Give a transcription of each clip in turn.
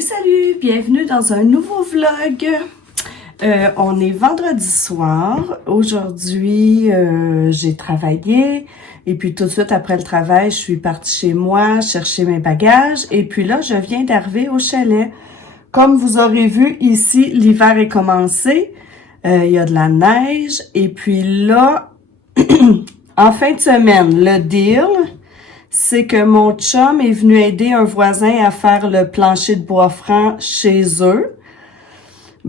Salut, bienvenue dans un nouveau vlog. On est vendredi soir. Aujourd'hui, j'ai travaillé et puis tout de suite après le travail, je suis partie chez moi chercher mes bagages et puis là, je viens d'arriver au chalet. Comme vous aurez vu ici, l'hiver est commencé. Il y a de la neige et puis là, en fin de semaine, le deal, c'est que mon chum est venu aider un voisin à faire le plancher de bois franc chez eux,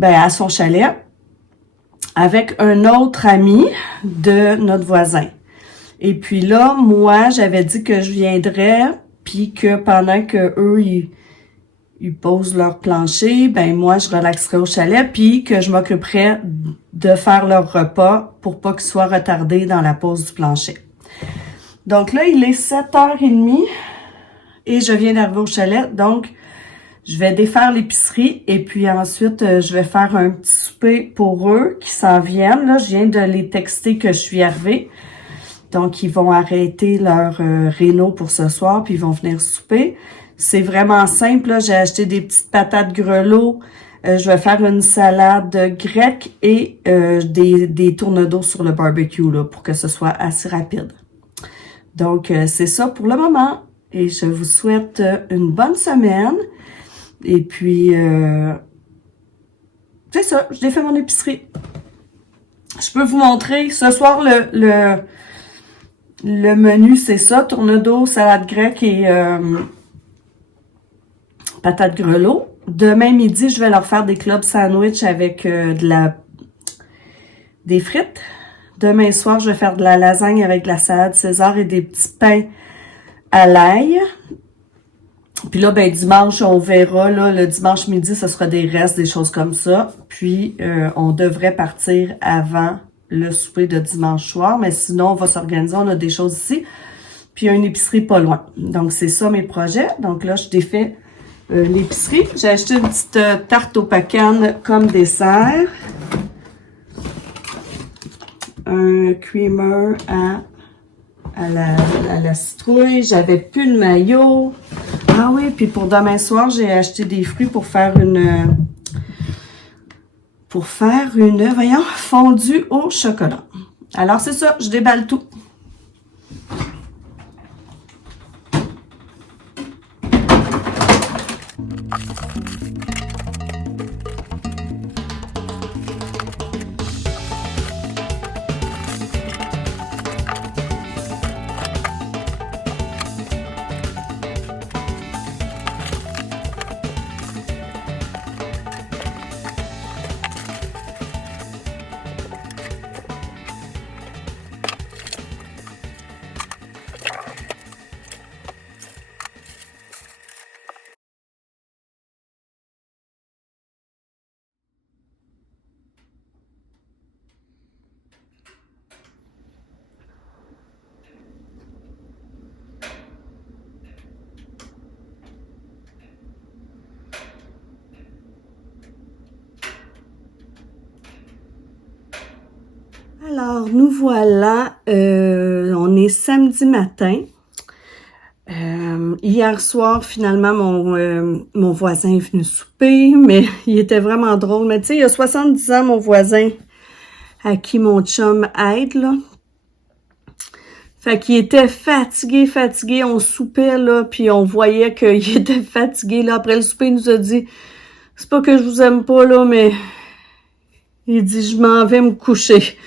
à son chalet, avec un autre ami de notre voisin. Et puis là, moi, j'avais dit que je viendrais, puis que pendant que eux ils posent leur plancher, moi, je relaxerais au chalet, puis que je m'occuperais de faire leur repas pour pas qu'ils soient retardés dans la pose du plancher. Donc là, il est 7h30 et je viens d'arriver au chalet. Donc, je vais défaire l'épicerie et puis ensuite, je vais faire un petit souper pour eux qui s'en viennent. Là, je viens de les texter que je suis arrivée. Donc, ils vont arrêter leur réno pour ce soir puis ils vont venir souper. C'est vraiment simple. Là, j'ai acheté des petites patates grelots. Je vais faire une salade grecque et des tournes d'eau sur le barbecue là, pour que ce soit assez rapide. Donc, c'est ça pour le moment. Et je vous souhaite une bonne semaine. Et puis, c'est ça, je défais mon épicerie. Je peux vous montrer. Ce soir, le menu, c'est ça. Tourne d'eau, salade grecque et patates grelots. Demain midi, je vais leur faire des club sandwich avec des frites. Demain soir, je vais faire de la lasagne avec de la salade César et des petits pains à l'ail. Puis là, dimanche, on verra. Là, le dimanche midi, ce sera des restes, des choses comme ça. Puis, on devrait partir avant le souper de dimanche soir. Mais sinon, on va s'organiser. On a des choses ici. Puis, il y a une épicerie pas loin. Donc, c'est ça mes projets. Donc là, je défais l'épicerie. J'ai acheté une petite tarte au pacane comme dessert. Un creamer à la citrouille. J'avais plus de maillot. Ah oui, puis pour demain soir, j'ai acheté des fruits pour faire une fondue au chocolat. Alors c'est ça, je déballe tout. Alors, nous voilà, on est samedi matin. Hier soir, finalement, mon voisin est venu souper, mais il était vraiment drôle. Mais tu sais, il y a 70 ans, mon voisin, à qui mon chum aide, là. Fait qu'il était fatigué, on soupait, là, puis on voyait qu'il était fatigué, là. Après le souper, il nous a dit, c'est pas que je vous aime pas, là, mais il dit, je m'en vais me coucher.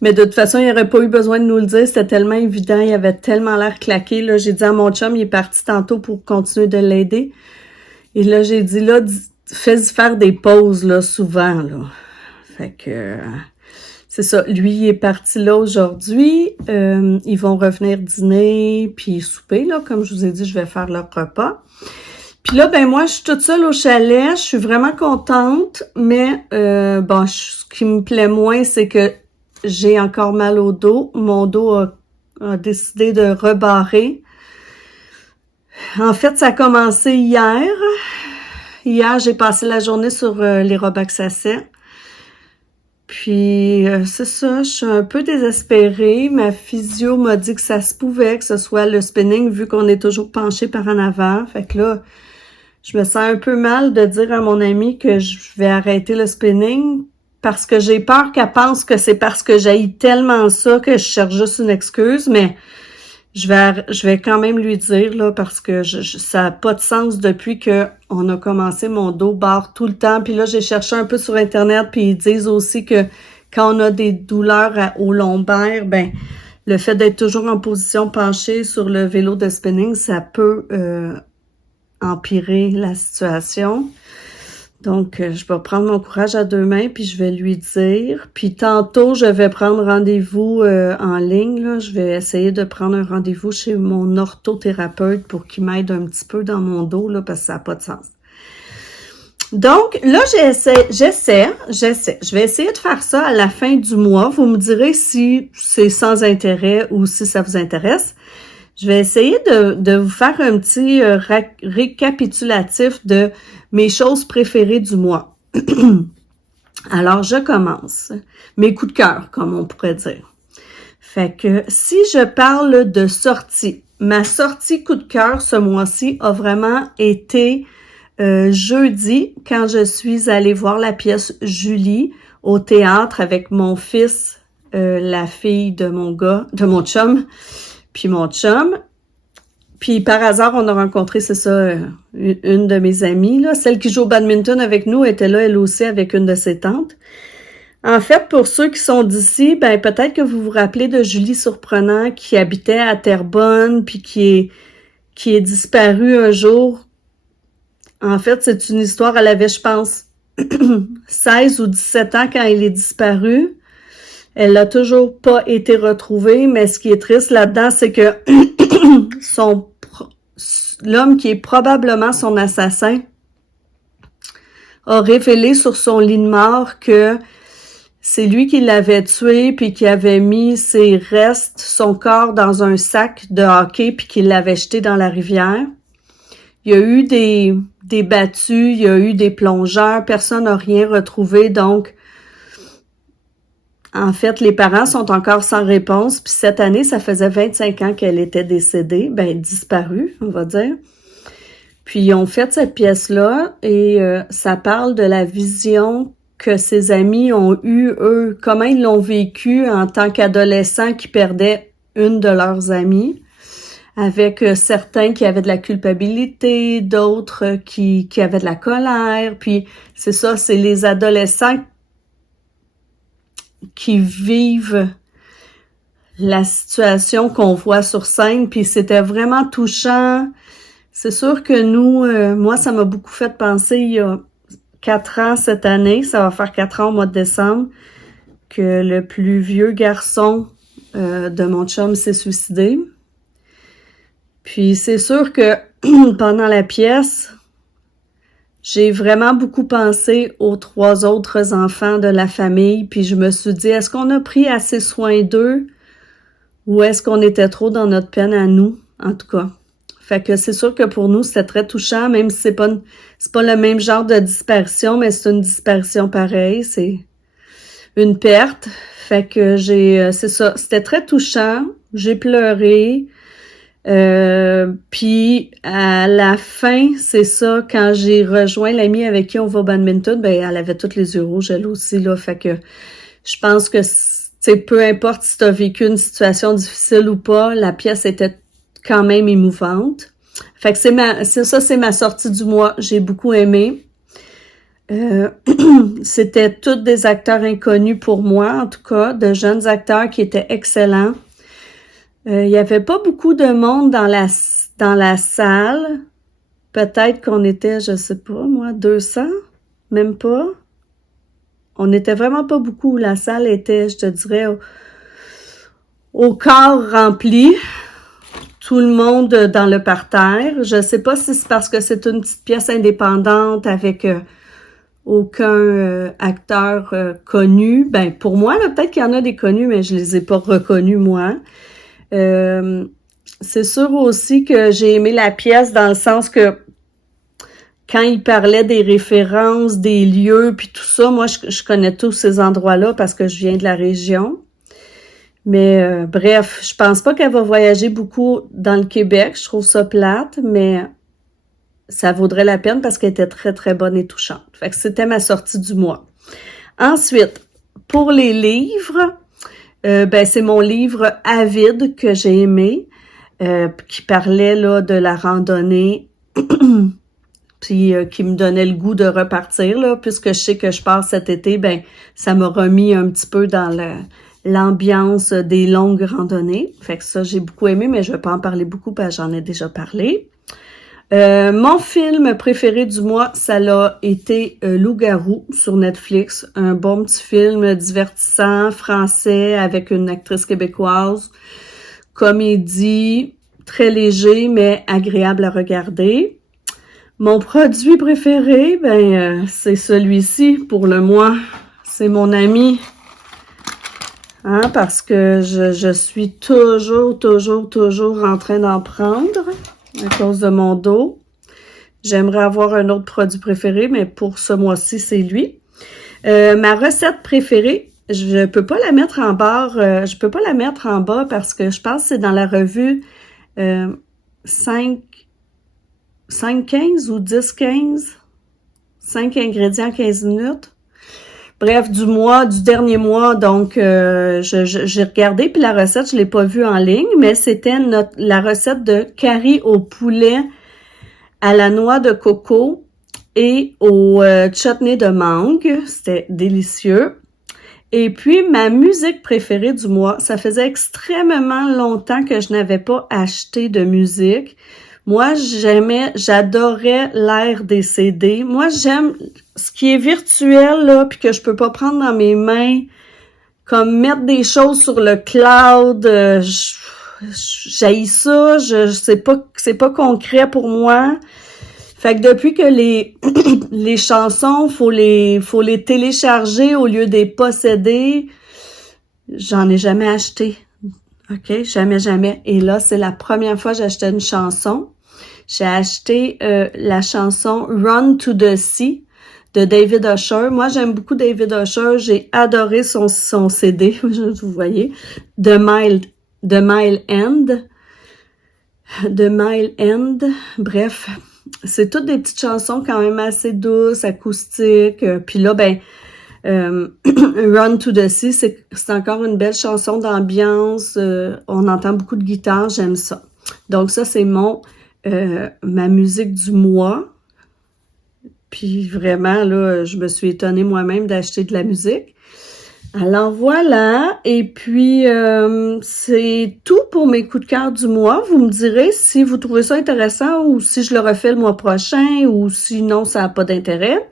Mais de toute façon, il n'aurait pas eu besoin de nous le dire. C'était tellement évident. Il avait tellement l'air claqué. Là, j'ai dit à mon chum, il est parti tantôt pour continuer de l'aider. Et là, j'ai dit, là, fais-y faire des pauses, là, souvent, là. Fait que, c'est ça. Lui, il est parti là aujourd'hui. Ils vont revenir dîner puis souper, là. Comme je vous ai dit, je vais faire leur repas. Puis là, ben moi, je suis toute seule au chalet, je suis vraiment contente, mais bon, ce qui me plaît moins, c'est que j'ai encore mal au dos. Mon dos a décidé de rebarrer. En fait, ça a commencé hier. Hier, j'ai passé la journée sur les Robaxacet. Puis, c'est ça, je suis un peu désespérée. Ma physio m'a dit que ça se pouvait que ce soit le spinning, vu qu'on est toujours penché par en avant. Fait que là, je me sens un peu mal de dire à mon amie que je vais arrêter le spinning parce que j'ai peur qu'elle pense que c'est parce que j'haïs tellement ça que je cherche juste une excuse, mais je vais quand même lui dire, là, parce que ça n'a pas de sens depuis que on a commencé, mon dos barre tout le temps. Puis là, j'ai cherché un peu sur Internet, puis ils disent aussi que quand on a des douleurs au lombaire, ben le fait d'être toujours en position penchée sur le vélo de spinning, ça peut empirer la situation. Donc, je vais prendre mon courage à deux mains, puis je vais lui dire. Puis tantôt, je vais prendre rendez-vous en ligne. Là. Je vais essayer de prendre un rendez-vous chez mon orthothérapeute pour qu'il m'aide un petit peu dans mon dos, là, parce que ça n'a pas de sens. Donc, là, j'essaie. Je vais essayer de faire ça à la fin du mois. Vous me direz si c'est sans intérêt ou si ça vous intéresse. Je vais essayer de vous faire un petit récapitulatif de mes choses préférées du mois. Alors, je commence. Mes coups de cœur, comme on pourrait dire. Fait que si je parle de sortie, ma sortie coup de cœur ce mois-ci a vraiment été jeudi, quand je suis allée voir la pièce Julie au théâtre avec mon fils, la fille de mon chum, puis mon chum. Puis par hasard, on a rencontré, c'est ça, une de mes amies, là, celle qui joue au badminton avec nous, était là, elle aussi, avec une de ses tantes. En fait, pour ceux qui sont d'ici, ben peut-être que vous vous rappelez de Julie Surprenant qui habitait à Terrebonne, puis qui est disparue un jour. En fait, c'est une histoire, elle avait, je pense, 16 ou 17 ans quand elle est disparue. Elle n'a toujours pas été retrouvée, mais ce qui est triste là-dedans, c'est que l'homme qui est probablement son assassin a révélé sur son lit de mort que c'est lui qui l'avait tué, puis qui avait mis ses restes, son corps dans un sac de hockey, puis qu'il l'avait jeté dans la rivière. Il y a eu des battues, il y a eu des plongeurs, personne n'a rien retrouvé, donc en fait, les parents sont encore sans réponse, puis cette année, ça faisait 25 ans qu'elle était décédée, disparue, on va dire. Puis ils ont fait cette pièce-là et ça parle de la vision que ses amis ont eue, eux, comment ils l'ont vécu en tant qu'adolescents qui perdaient une de leurs amies, avec certains qui avaient de la culpabilité, d'autres qui avaient de la colère, puis c'est ça, c'est les adolescents qui vivent la situation qu'on voit sur scène, puis c'était vraiment touchant. C'est sûr que nous, moi, ça m'a beaucoup fait penser il y a 4 ans cette année, ça va faire 4 ans au mois de décembre, que le plus vieux garçon de mon chum s'est suicidé. Puis c'est sûr que pendant la pièce, j'ai vraiment beaucoup pensé aux 3 autres enfants de la famille, puis je me suis dit, est-ce qu'on a pris assez soin d'eux ou est-ce qu'on était trop dans notre peine à nous, en tout cas. Fait que c'est sûr que pour nous, c'était très touchant, même si c'est pas le même genre de disparition, mais c'est une disparition pareille, c'est une perte. Fait que c'est ça, c'était très touchant, j'ai pleuré. Puis à la fin, c'est ça, quand j'ai rejoint l'amie avec qui on va au badminton, elle avait tous les yeux rouges, elle aussi, là. Fait que je pense que, peu importe si tu as vécu une situation difficile ou pas, la pièce était quand même émouvante. Fait que c'est ma sortie du mois. J'ai beaucoup aimé. C'était tous des acteurs inconnus pour moi, en tout cas, de jeunes acteurs qui étaient excellents. Il y avait pas beaucoup de monde dans la salle. Peut-être qu'on était, je sais pas, moi, 200, même pas. On n'était vraiment pas beaucoup. La salle était, je te dirais, au quart remplie. tout le monde dans le parterre. Je sais pas si c'est parce que c'est une petite pièce indépendante avec aucun acteur connu. Ben pour moi, là, peut-être qu'il y en a des connus, mais je les ai pas reconnus, moi. C'est sûr aussi que j'ai aimé la pièce dans le sens que quand il parlait des références, des lieux, puis tout ça, moi, je connais tous ces endroits-là parce que je viens de la région. Mais bref, je pense pas qu'elle va voyager beaucoup dans le Québec. Je trouve ça plate, mais ça vaudrait la peine parce qu'elle était très, très bonne et touchante. Fait que c'était ma sortie du mois. Ensuite, pour les livres, ben c'est mon livre Avide que j'ai aimé, qui parlait là de la randonnée, puis qui me donnait le goût de repartir là, puisque je sais que je pars cet été, ben ça m'a remis un petit peu dans l'ambiance des longues randonnées. Fait que ça, j'ai beaucoup aimé, mais je vais pas en parler beaucoup parce que j'en ai déjà parlé. Mon film préféré du mois, ça l'a été Loup-garou sur Netflix. Un bon petit film divertissant, français, avec une actrice québécoise. Comédie, très léger, mais agréable à regarder. Mon produit préféré, ben c'est celui-ci pour le mois. C'est mon ami. Hein, parce que je suis toujours en train d'en prendre à cause de mon dos. J'aimerais avoir un autre produit préféré, mais pour ce mois-ci, c'est lui. Ma recette préférée, je peux pas la mettre en barre, je peux pas la mettre en bas parce que je pense que c'est dans la revue 5-15 ou 10-15. 5 ingrédients, 15 minutes. Bref, du dernier mois, donc j'ai regardé, puis la recette, je l'ai pas vue en ligne, mais c'était la recette de curry au poulet à la noix de coco et au chutney de mangue. C'était délicieux. Et puis, ma musique préférée du mois, ça faisait extrêmement longtemps que je n'avais pas acheté de musique. Moi, j'adorais l'ère des CD. Moi, j'aime ce qui est virtuel, là, puis que je peux pas prendre dans mes mains, comme mettre des choses sur le cloud. J'haïs ça, c'est pas concret pour moi. Fait que depuis que les chansons, faut les télécharger au lieu des posséder, j'en ai jamais acheté. OK? Jamais. Et là, c'est la première fois que j'achetais une chanson. J'ai acheté la chanson Run to the Sea de David Usher. Moi, j'aime beaucoup David Usher. J'ai adoré son CD, vous voyez, The Mile End. Bref, c'est toutes des petites chansons quand même assez douces, acoustiques. Puis là, ben, Run to the Sea, c'est encore une belle chanson d'ambiance. On entend beaucoup de guitare, j'aime ça. Donc ça, c'est ma musique du mois. Puis vraiment, là, je me suis étonnée moi-même d'acheter de la musique. Alors voilà, et puis c'est tout pour mes coups de cœur du mois. Vous me direz si vous trouvez ça intéressant ou si je le refais le mois prochain ou sinon ça n'a pas d'intérêt.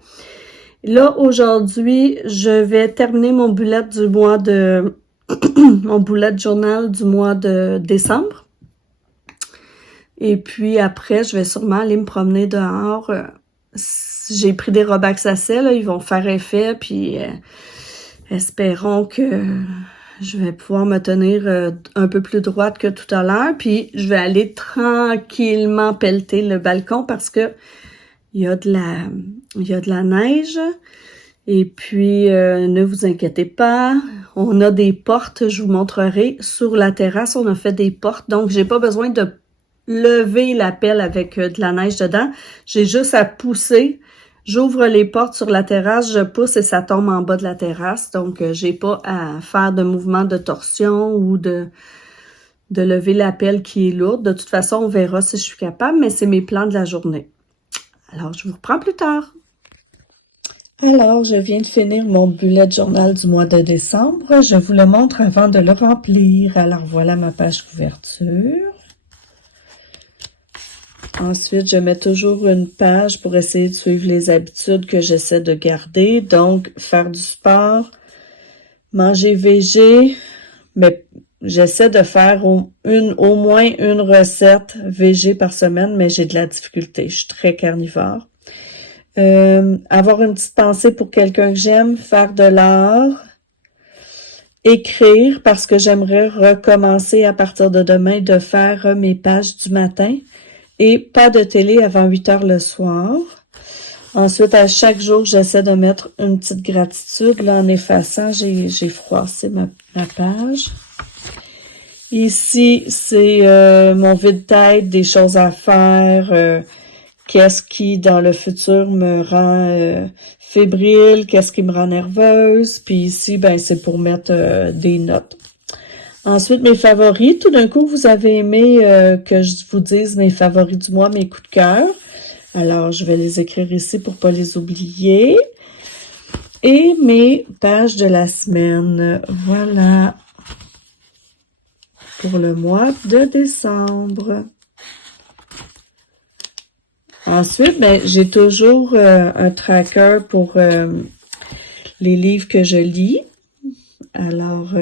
Là, aujourd'hui, je vais terminer mon bullet du mois de mon bullet journal du mois de décembre. Et puis après, je vais sûrement aller me promener dehors. J'ai pris des Robax Sachet, là, ils vont faire effet, puis espérons que je vais pouvoir me tenir un peu plus droite que tout à l'heure. Puis je vais aller tranquillement pelleter le balcon parce que il y a de la neige. Et puis, ne vous inquiétez pas, on a des portes, je vous montrerai. Sur la terrasse, on a fait des portes, donc j'ai pas besoin de lever la pelle avec de la neige dedans. J'ai juste à pousser. J'ouvre les portes sur la terrasse, je pousse et ça tombe en bas de la terrasse. Donc, j'ai pas à faire de mouvement de torsion ou de lever la pelle qui est lourde. De toute façon, on verra si je suis capable, mais c'est mes plans de la journée. Alors, je vous reprends plus tard. Alors, je viens de finir mon bullet journal du mois de décembre. Je vous le montre avant de le remplir. Alors, voilà ma page couverture. Ensuite, je mets toujours une page pour essayer de suivre les habitudes que j'essaie de garder. Donc, faire du sport, manger végé, mais j'essaie de faire au moins une recette végé par semaine, mais j'ai de la difficulté. Je suis très carnivore. Avoir une petite pensée pour quelqu'un que j'aime, faire de l'art, écrire parce que j'aimerais recommencer à partir de demain de faire mes pages du matin et pas de télé avant 8 heures le soir. Ensuite, à chaque jour, j'essaie de mettre une petite gratitude. Là, en effaçant, j'ai froissé ma page. Ici, c'est mon vide-tête, des choses à faire, qu'est-ce qui, dans le futur, me rend fébrile, qu'est-ce qui me rend nerveuse. Puis ici, ben c'est pour mettre des notes. Ensuite, mes favoris. Tout d'un coup, vous avez aimé que je vous dise mes favoris du mois, mes coups de cœur. Alors, je vais les écrire ici pour pas les oublier. Et mes pages de la semaine. Voilà. Pour le mois de décembre. Ensuite, ben, j'ai toujours un tracker pour les livres que je lis. Alors,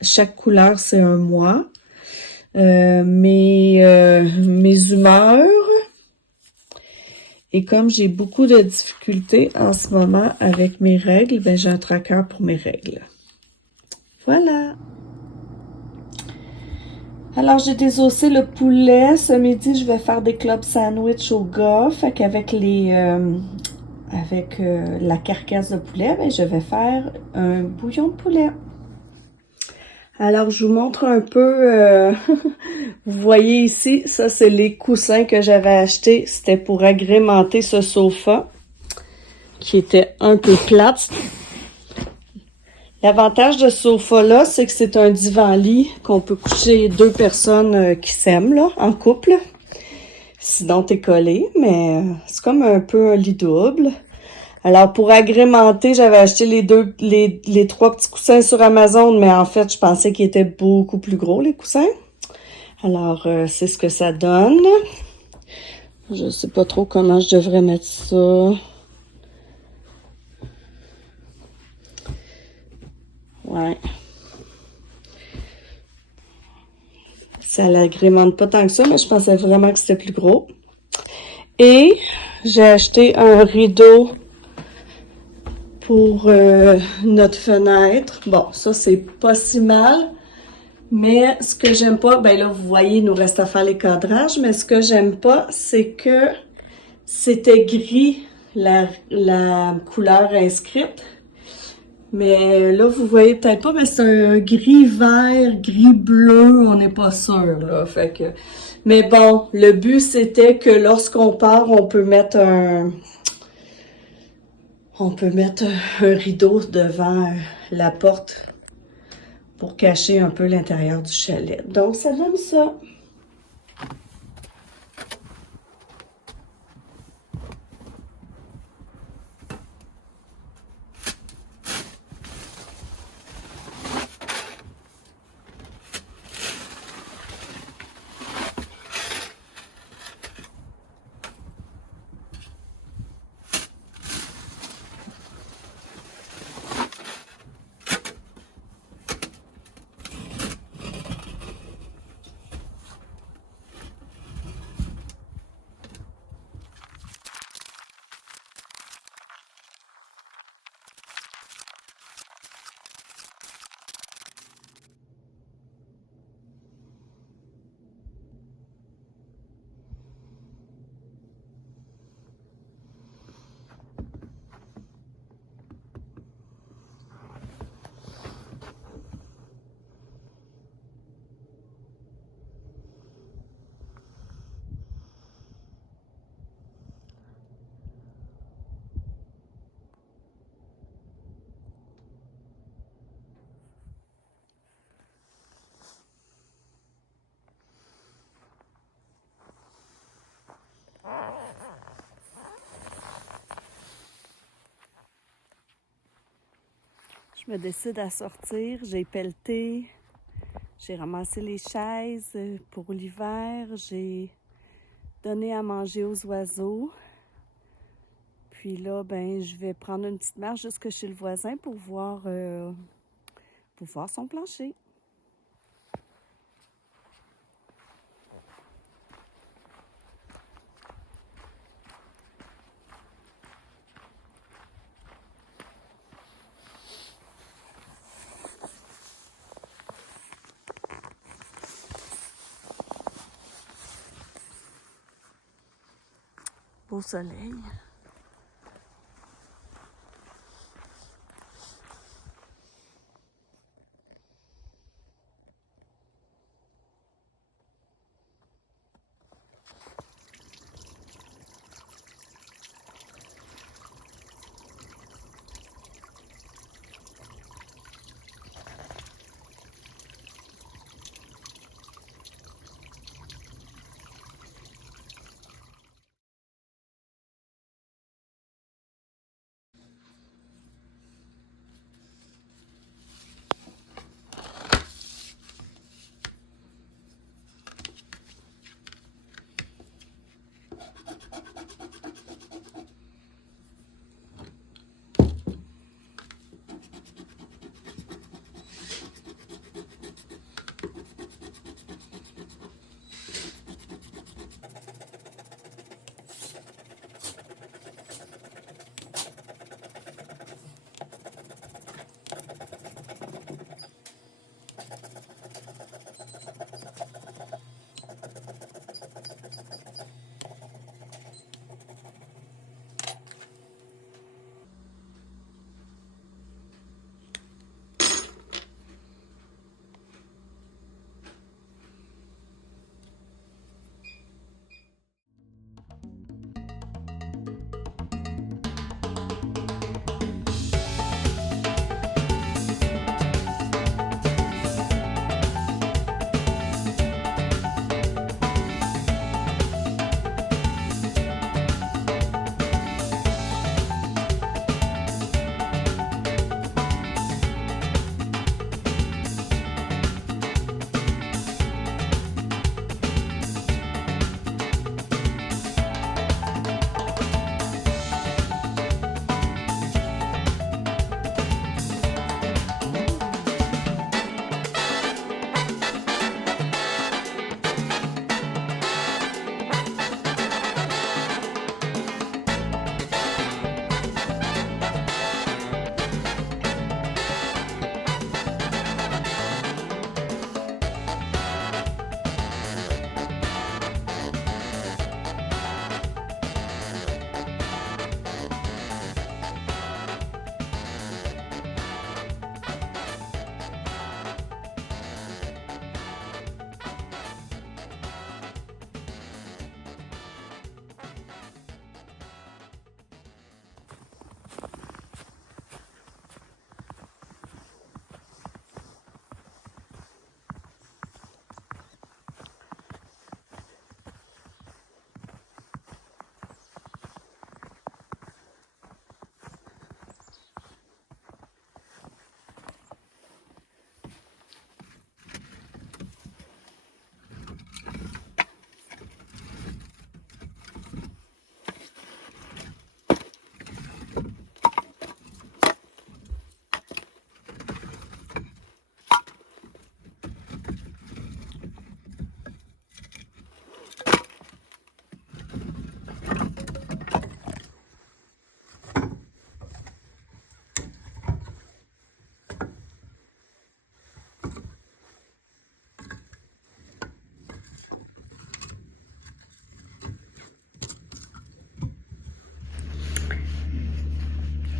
chaque couleur, c'est un mois. Mes humeurs. Et comme j'ai beaucoup de difficultés en ce moment avec mes règles, ben, j'ai un tracker pour mes règles. Voilà. Alors, j'ai désossé le poulet. Ce midi, je vais faire des club sandwich au gars. Fait qu'avec la carcasse de poulet, ben, je vais faire un bouillon de poulet. Alors, je vous montre un peu. Vous voyez ici, ça, c'est les coussins que j'avais achetés. C'était pour agrémenter ce sofa qui était un peu plate. L'avantage de ce sofa-là, c'est que c'est un divan-lit qu'on peut coucher deux personnes qui s'aiment, là, en couple. Sinon, t'es collé, mais c'est comme un peu un lit double. Alors, pour agrémenter, j'avais acheté les trois petits coussins sur Amazon, mais en fait, je pensais qu'ils étaient beaucoup plus gros, les coussins. Alors, c'est ce que ça donne. Je sais pas trop comment je devrais mettre ça. Ouais. Ça l'agrémente pas tant que ça, mais je pensais vraiment que c'était plus gros. Et j'ai acheté un rideau pour notre fenêtre. Bon, ça, c'est pas si mal. Mais ce que j'aime pas, ben là, vous voyez, il nous reste à faire les cadrages, mais ce que j'aime pas, c'est que c'était gris, la couleur inscrite. Mais là, vous voyez peut-être pas, mais c'est un gris vert, gris bleu, on n'est pas sûr, là. Fait que... Mais bon, le but, c'était que lorsqu'on part, on peut mettre un rideau devant la porte pour cacher un peu l'intérieur du chalet. Donc, ça donne ça. Je me décide à sortir, j'ai pelleté, j'ai ramassé les chaises pour l'hiver, j'ai donné à manger aux oiseaux. Puis là, ben, je vais prendre une petite marche jusque chez le voisin pour voir son plancher. beau soleil.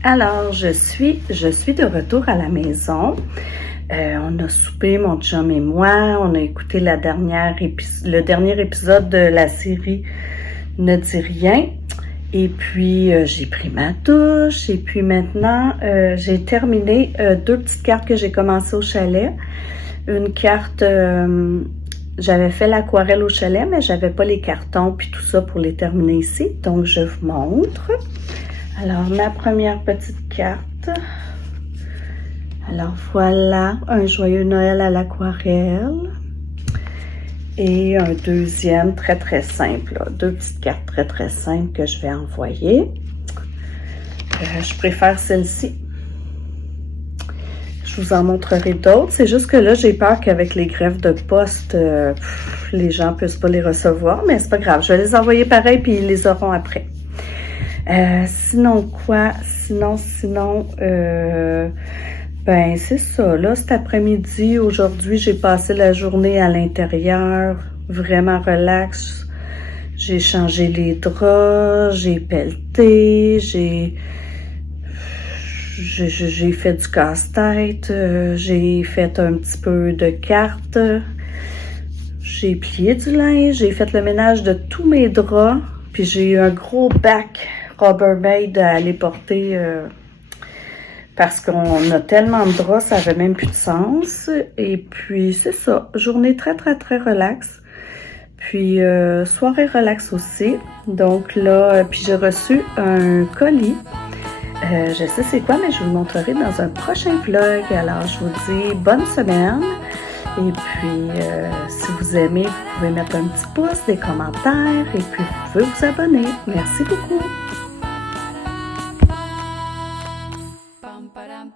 Alors, je suis de retour à la maison. On a soupé, mon chum et moi. On a écouté le dernier épisode de la série Ne dis rien. Et puis, j'ai pris ma douche. Et puis maintenant, j'ai terminé 2 petites cartes que j'ai commencé au chalet. Une carte, j'avais fait l'aquarelle au chalet, mais j'avais pas les cartons puis tout ça pour les terminer ici. Donc, je vous montre. Alors, ma première petite carte. Alors, voilà, un joyeux Noël à l'aquarelle. Et un deuxième très, très simple. Là. 2 petites cartes très, très simples que je vais envoyer. Je préfère celle-ci. Je vous en montrerai d'autres. C'est juste que là, j'ai peur qu'avec les greffes de poste, les gens ne puissent pas les recevoir. Mais c'est pas grave. Je vais les envoyer pareil, puis ils les auront après. Sinon quoi? Sinon, ben c'est ça. Là, cet après-midi, aujourd'hui, j'ai passé la journée à l'intérieur, vraiment relax. J'ai changé les draps, j'ai pelleté, j'ai fait du casse-tête, j'ai fait un petit peu de cartes, j'ai plié du linge, j'ai fait le ménage de tous mes draps, puis j'ai eu un gros bac Rubbermaid à aller porter parce qu'on a tellement de draps, ça avait même plus de sens. Et puis c'est ça, journée très relaxe. Puis soirée relaxe aussi. Donc là, puis j'ai reçu un colis. Je sais c'est quoi, mais je vous le montrerai dans un prochain vlog. Alors je vous dis bonne semaine. Et puis si vous aimez, vous pouvez mettre un petit pouce, des commentaires. Et puis vous pouvez vous abonner. Merci beaucoup. Pam, pam.